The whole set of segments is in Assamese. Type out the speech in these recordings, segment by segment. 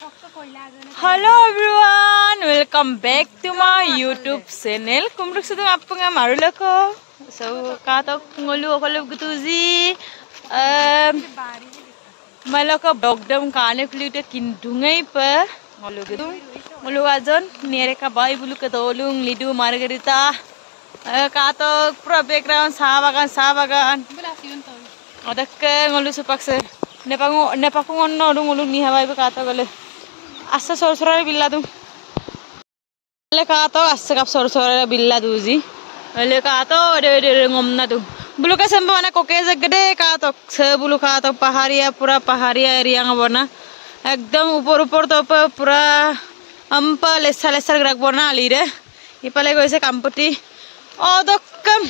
Hello everyone, welcome back to my YouTube channel. Kumruk sedang apa ngam maru lako. So kata ngolu kalau gitu zi, malaka dogdam kane pelita kindungai pa ngolu gitu. Ngolu ajon nere ka bayi bulu ketolong lidu margarita. Kata pura background sahabagan. Odak ngolu supakse. Nepakungon no dong ngolu ni habai kata gole. Asa sor-sorar billa tu. Le kata asa kap sor-sorar billa tu zi. Le kata de ngomna tu. Bulu ka sampai mana kokeza gede kata sebulu kata paharia pura paharia area ngabona. Ekdom upor to pura ampa lesal gerak bona alire. Ipale goise kamputi. Oh dokam.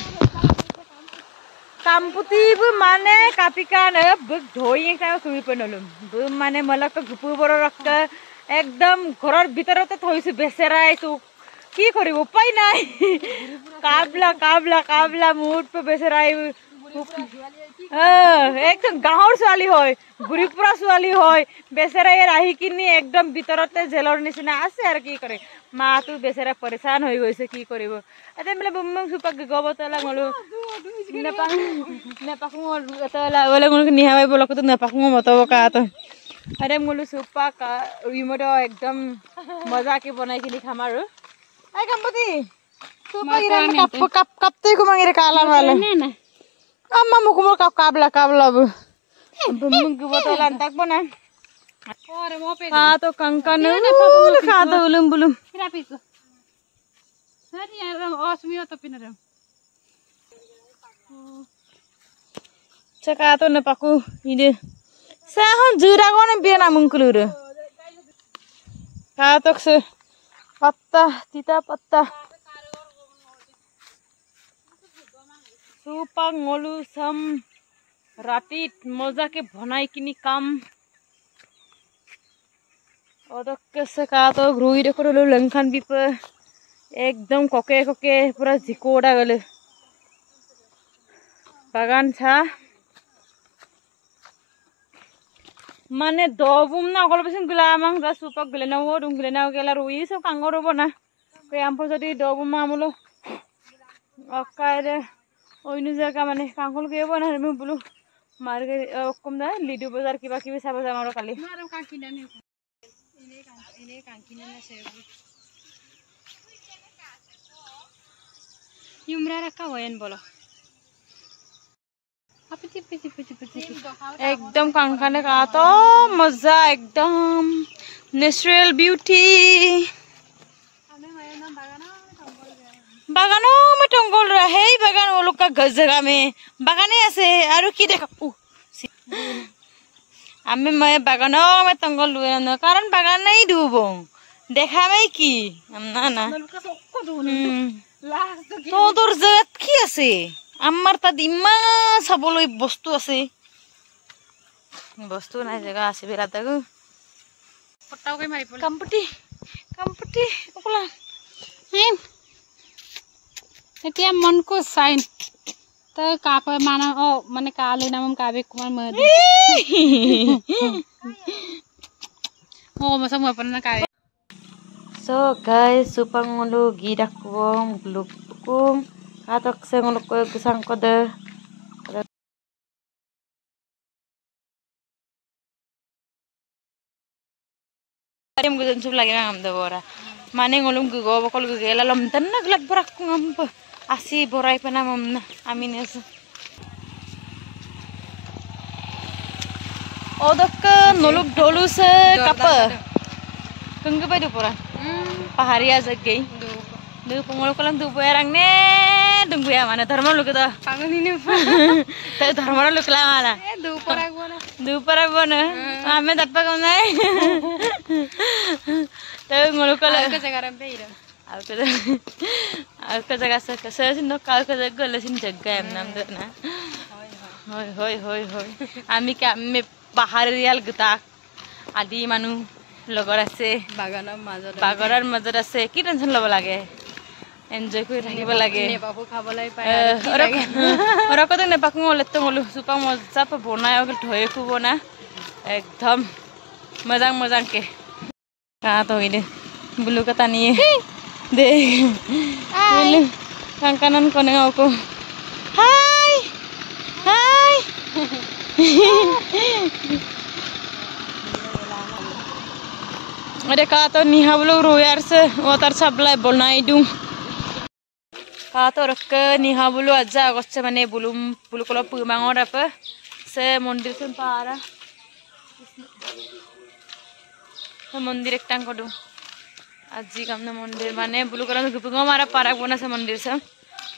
Kamputi bu mane kapikan bug dhoi ekta suri penolom. Bu mane malak gupu boro rakka. Ekdom ঘৰৰ ভিতৰতে থৈছো বেচেৰাইছো কি কৰিব উপায় নাই কাবলা মুড पे বেচেৰাই একদম গাঁৱৰ ছোৱালী হয় গুৰিপুৰা ছোৱালী হয় বেচেৰাই আহি কিনি একদম ভিতৰতে জেলৰ নিচিনা আছে আৰু কি কৰে মাটো বেচেৰা পৰেশান হৈ গৈছে কি কৰিব এতে মানে বুমং সুপাক গবতলা গলো নেপাকু তলা ওলে গলো নিহাবাই বলকটো নেপাকু মতব কাত अरे मुलु सुपा का रिमोट एकदम मजा के बनाई के लिखा मारो आई कंपति सुपा इरा कप ते को मांगे रे काला वाला ना अम्मा मुकुमो काबला अब बुम के बोतल अंतक बना और मो पे हां तो कंकन खा तो उलुम बुलुम रापी को सर यार असमियो तो पिन रे चका तो न पाकू इदे Sahon jura kono biena mungkulur. Katok se patta tita patta. Supa ngolu sam ratit moza ke bhanai kini kam. Odok ke se katok rui de koro lengkhan bipa. Ekdom koke pura zikoda gale. Bagan cha. माने दोबुम ना अकल बसिन गुलामां दा सुपक गुलेना वो दुम गुलेना गेला रुई सब कांगरो बना के आमपो जदी दोबुम आमुलो अकायरे ओइनु जगा माने कांगल के बना हम बुलु मार्गे कम दा लिडु बाजार किबा किबि साबा जामारो काली मारम कांकिना ने इने कांकिना ना सेबु युमरा रखा होयन बोलो एकदम कांखाने का तो मजा एकदम नेचुरल ब्यूटी बागानो में टंगल रहा है बागान वो लोग का घर जगह में बागाने ऐसे आरु की देखा हमें मैं बागानो में टंगल लुए ना कारण बागान नहीं डूबो देखा मैं की ना तो दूर जगत की ऐसे आम्मार ता दिम्मा सबलोई बस्तु আছে বস্তু নাই জায়গা আছে বেরাদাগু পটাও কই মারি পড়ল কম্পটি ওকলা হেম এতিয়া মন को साइन त काप माना ओ माने काले नाम काबे कुमार मदी ओ मसम अपन ना काय सो गाइस सुपंगलो गिराकुम ग्लुकुम Katok sengolok ko kusang ko de. Karim gudan sub lagi ngam de bora. Mane ngolong gugo bakal gugela lom tenak lag borak ngam asi borai pana mamna amines. Odok nolok dolu se kapa. Kengge pai du pora. Paharia jagei. Du pengolok kalang du berang ne. Tunggu ya mana dharma lu kita panggil ini tapi dharma lu kelama du para bona ame dapat kau nai tapi ngolu kalau aku jaga rampe itu aku jaga saya sih nok aku jaga lesin jaga em nam tu na hoi ami ke ame bahar real kita adi manu লগৰ আছে বাগানৰ মাজত আছে কি টেনচন লব লাগে এনজয় কৰি থাকিব লাগে নেপাকু খাবলৈ পায় আৰু কত নেপাকু ওলতে মলু সুপা মজা প বনায় আৰু ধয়ে খুব না একদম মজাং কে Kata to ide bulu kata ni deh bulu kanan kono aku hai hai ada kata ni hablu royar se water supply bolnai dung kata rok ni hablu aja agusce mane bulu kalau pemangor apa se mondir sen para मंदिर एक टांग कोडू आजी कामने मंदिर माने ब्लू कलर में गुपिंगो मारा पारा बना से मंदिर से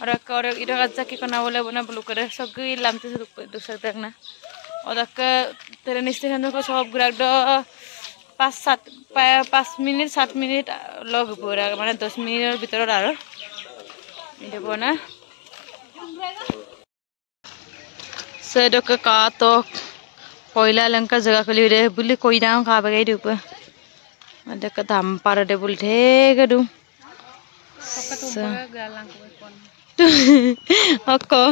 और इधर अच्छा की कोना बोले बना ब्लू कलर सब की लामते से दूसरा तक ना और तक तेरे निश्चित हम को सब ग्राहक दो 5 मिनट 7 मिनट लोग पूरा माने 10 मिनट भीतर आरो इधर बना से डॉ का तो कोयला लंका जगह के लिए बुली कोई ना खा बगैर ऊपर ada ke tampar ada bul tega du aku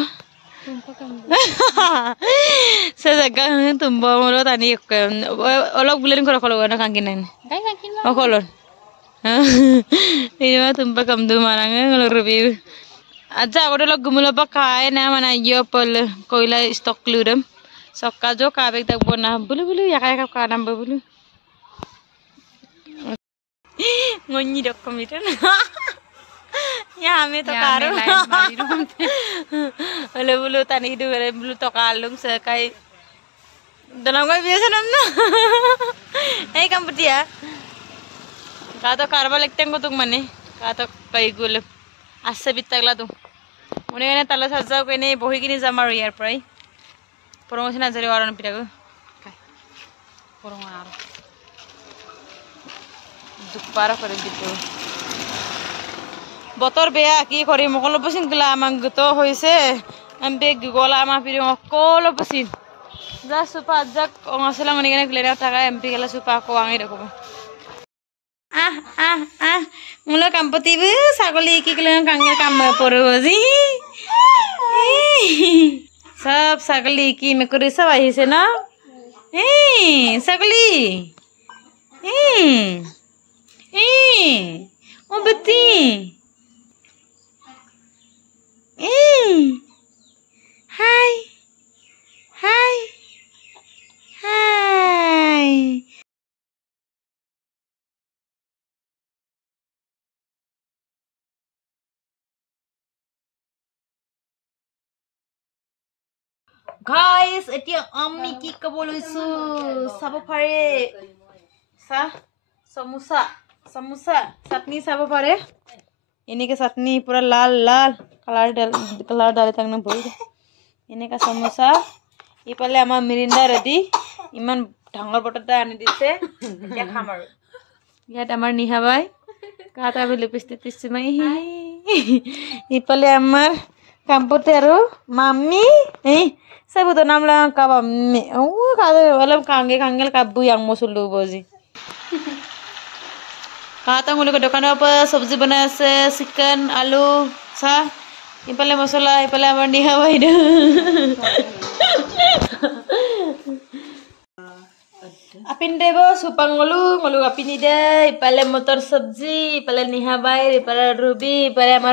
saya jaga tumba mulu tani olok bulan kalau ada kangkinan oh kolon ini mah tumba kamdu marangnya kalau review aja aku udah log gumula pakai na mana yo pol koila stok ludem sok kajo kabek tak bona bulu ya kayak kanam bulu ngonyi dok komitan ya hame to karo ole bulu tani hidu ole bulu to kalung sekai dalam gua biasa namna ei kampeti ya kato karba lekten ko tung mane kato kai gul asse bitagla tu mone ene tala sajja ko ene bohi kini jamaru yar prai promotion ajare waran pirago kai poromar para করে দিত বতর বেয়া কি করি মকল বসিন গলা আমাক গতো হইছে আম বে গলা আমা পিরি অকল বসিন যা সুপা যা অংসলা মনি কেনে গলেরা টাকা এমপি গলা সুপা কো আঙি রকম মুলো কাম্পতি বি ছাগলি কি গলে কাঙ্গে কাম পরবজি সব ছাগলি কি মেকুরি সব আইছে না ছাগলি oh betul. Hai, hai, hai. Guys, itu ami ki kabulusu sabo pare sa samosa samosa chutney सब पारे इन्हीं के चटनी पूरा लाल लाल कलर डाले तक ना बोल इन्हीं का समोसा ये पहले हमारा मिरिंडा रेडी इमान ढंगर बटता आने दिसे क्या खामर यार हमार निहा भाई कहा था अभी लिपस्टिक तिस्सी में ये पहले हमार कंप्यूटर मम्मी सब तो नाम लगा कब मम्मी वो खाते वाला कांगे कब्बू यांग मसुल्लू बोजी kata ngulu ke dukaan apa sabji bana se chicken alu sa ipale masala ipale amar niha baidu apin debo supang ngulu apin ide ipale motor sabji ipale niha bai ipale ruby ipale amar